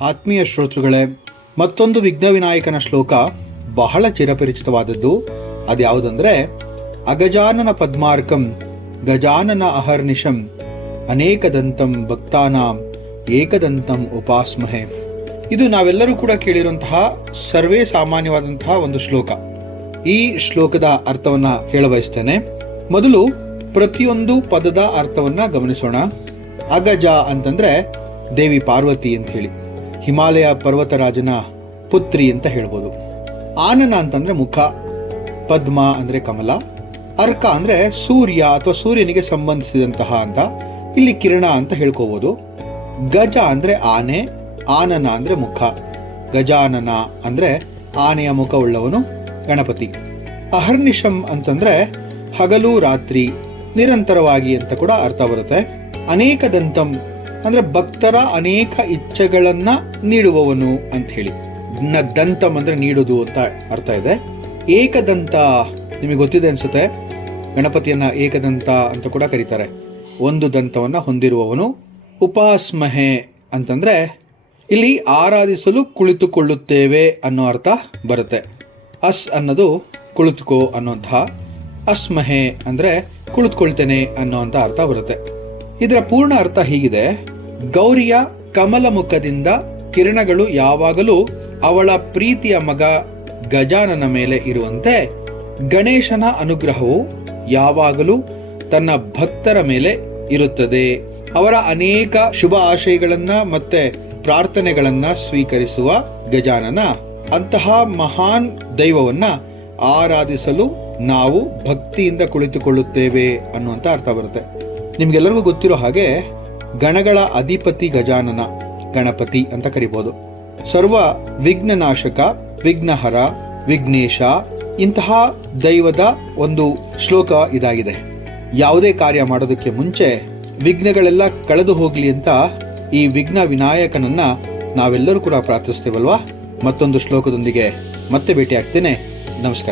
ಆತ್ಮೀಯ ಶ್ರೋತೃಗಳೇ, ಮತ್ತೊಂದು ವಿಘ್ನ ವಿನಾಯಕನ ಶ್ಲೋಕ ಬಹಳ ಚಿರಪರಿಚಿತವಾದದ್ದು. ಅದ್ಯಾವುದಂದ್ರೆ, ಅಗಜಾನನ ಪದ್ಮಾರ್ಕಂ ಗಜಾನನ ಅಹರ್ನಿಶಂ ಅನೇಕದಂತಂ ಭಕ್ತಾನಾಂ ಏಕದಂತಂ ಉಪಾಸ್ಮಹೆ. ಇದು ನಾವೆಲ್ಲರೂ ಕೂಡ ಕೇಳಿರುವಂತಹ ಸರ್ವೇ ಸಾಮಾನ್ಯವಾದಂತಹ ಒಂದು ಶ್ಲೋಕ. ಈ ಶ್ಲೋಕದ ಅರ್ಥವನ್ನ ಹೇಳಬಯಸ್ತೇನೆ. ಮೊದಲು ಪ್ರತಿಯೊಂದು ಪದದ ಅರ್ಥವನ್ನ ಗಮನಿಸೋಣ. ಅಗಜ ಅಂತಂದ್ರೆ ದೇವಿ ಪಾರ್ವತಿ ಅಂತ ಹೇಳಿ, ಹಿಮಾಲಯ ಪರ್ವತರಾಜನ ಪುತ್ರಿ ಅಂತ ಹೇಳ್ಬೋದು. ಆನನ ಅಂತಂದ್ರೆ ಮುಖ, ಪದ್ಮ ಅಂದ್ರೆ ಕಮಲ, ಅರ್ಕ ಅಂದ್ರೆ ಸೂರ್ಯ ಅಥವಾ ಸೂರ್ಯನಿಗೆ ಸಂಬಂಧಿಸಿದಂತಹ ಅಂತ, ಇಲ್ಲಿ ಕಿರಣ ಅಂತ ಹೇಳ್ಕೋಬಹುದು. ಗಜ ಅಂದ್ರೆ ಆನೆ, ಆನನ ಅಂದ್ರೆ ಮುಖ, ಗಜಾನನ ಅಂದ್ರೆ ಆನೆಯ ಮುಖವುಳ್ಳವನು ಗಣಪತಿ. ಅಹರ್ನಿಶಂ ಅಂತಂದ್ರೆ ಹಗಲು ರಾತ್ರಿ ನಿರಂತರವಾಗಿ ಅಂತ ಕೂಡ ಅರ್ಥ ಬರುತ್ತೆ. ಅನೇಕದಂತಂ ಅಂದ್ರೆ ಭಕ್ತರ ಅನೇಕ ಇಚ್ಛೆಗಳನ್ನ ನೀಡುವವನು ಅಂತ ಹೇಳಿ. ದಂತಂ ಅಂದ್ರೆ ನೀಡುವುದು ಅಂತ ಅರ್ಥ ಇದೆ. ಏಕದಂತ ನಿಮಗೆ ಗೊತ್ತಿದೆ ಅನ್ಸುತ್ತೆ, ಗಣಪತಿಯನ್ನ ಏಕದಂತ ಅಂತ ಕೂಡ ಕರೀತಾರೆ, ಒಂದು ದಂತವನ್ನ ಹೊಂದಿರುವವನು. ಉಪಾಸ್ಮಹೆ ಅಂತಂದ್ರೆ ಇಲ್ಲಿ ಆರಾಧಿಸಲು ಕುಳಿತುಕೊಳ್ಳುತ್ತೇವೆ ಅನ್ನೋ ಅರ್ಥ ಬರುತ್ತೆ. ಅಸ್ ಅನ್ನೋದು ಕುಳಿತುಕೋ ಅನ್ನೋಂತಹ, ಅಸ್ಮಹೆ ಅಂದ್ರೆ ಕುಳಿತುಕೊಳ್ತೇನೆ ಅನ್ನೋಂಥ ಅರ್ಥ ಬರುತ್ತೆ. ಇದರ ಪೂರ್ಣ ಅರ್ಥ ಹೀಗಿದೆ: ಗೌರಿಯ ಕಮಲ ಮುಖದಿಂದ ಕಿರಣಗಳು ಯಾವಾಗಲೂ ಅವಳ ಪ್ರೀತಿಯ ಮಗ ಗಜಾನನ ಮೇಲೆ ಇರುವಂತೆ, ಗಣೇಶನ ಅನುಗ್ರಹವು ಯಾವಾಗಲೂ ತನ್ನ ಭಕ್ತರ ಮೇಲೆ ಇರುತ್ತದೆ. ಅವರ ಅನೇಕ ಶುಭ ಆಶಯಗಳನ್ನ ಮತ್ತೆ ಪ್ರಾರ್ಥನೆಗಳನ್ನ ಸ್ವೀಕರಿಸುವ ಗಜಾನನ, ಅಂತಹ ಮಹಾನ್ ದೈವವನ್ನ ಆರಾಧಿಸಲು ನಾವು ಭಕ್ತಿಯಿಂದ ಕುಳಿತುಕೊಳ್ಳುತ್ತೇವೆ ಅನ್ನುವಂತ ಅರ್ಥ ಬರುತ್ತೆ. ನಿಮ್ಗೆಲ್ಲರಿಗೂ ಗೊತ್ತಿರೋ ಹಾಗೆ ಗಣಗಳ ಅಧಿಪತಿ ಗಜಾನನ, ಗಣಪತಿ ಅಂತ ಕರಿಬಹುದು. ಸರ್ವ ವಿಘ್ನನಾಶಕ, ವಿಘ್ನಹರ, ವಿಘ್ನೇಶ ಇಂತಹ ದೈವದ ಒಂದು ಶ್ಲೋಕ ಇದಾಗಿದೆ. ಯಾವುದೇ ಕಾರ್ಯ ಮಾಡೋದಕ್ಕೆ ಮುಂಚೆ ವಿಘ್ನಗಳೆಲ್ಲ ಕಳೆದು ಹೋಗ್ಲಿ ಅಂತ ಈ ವಿಘ್ನ ವಿನಾಯಕನನ್ನ ನಾವೆಲ್ಲರೂ ಕೂಡ ಪ್ರಾರ್ಥಿಸ್ತೇವಲ್ವಾ. ಮತ್ತೊಂದು ಶ್ಲೋಕದೊಂದಿಗೆ ಮತ್ತೆ ಭೇಟಿ ಆಗ್ತೇನೆ. ನಮಸ್ಕಾರ.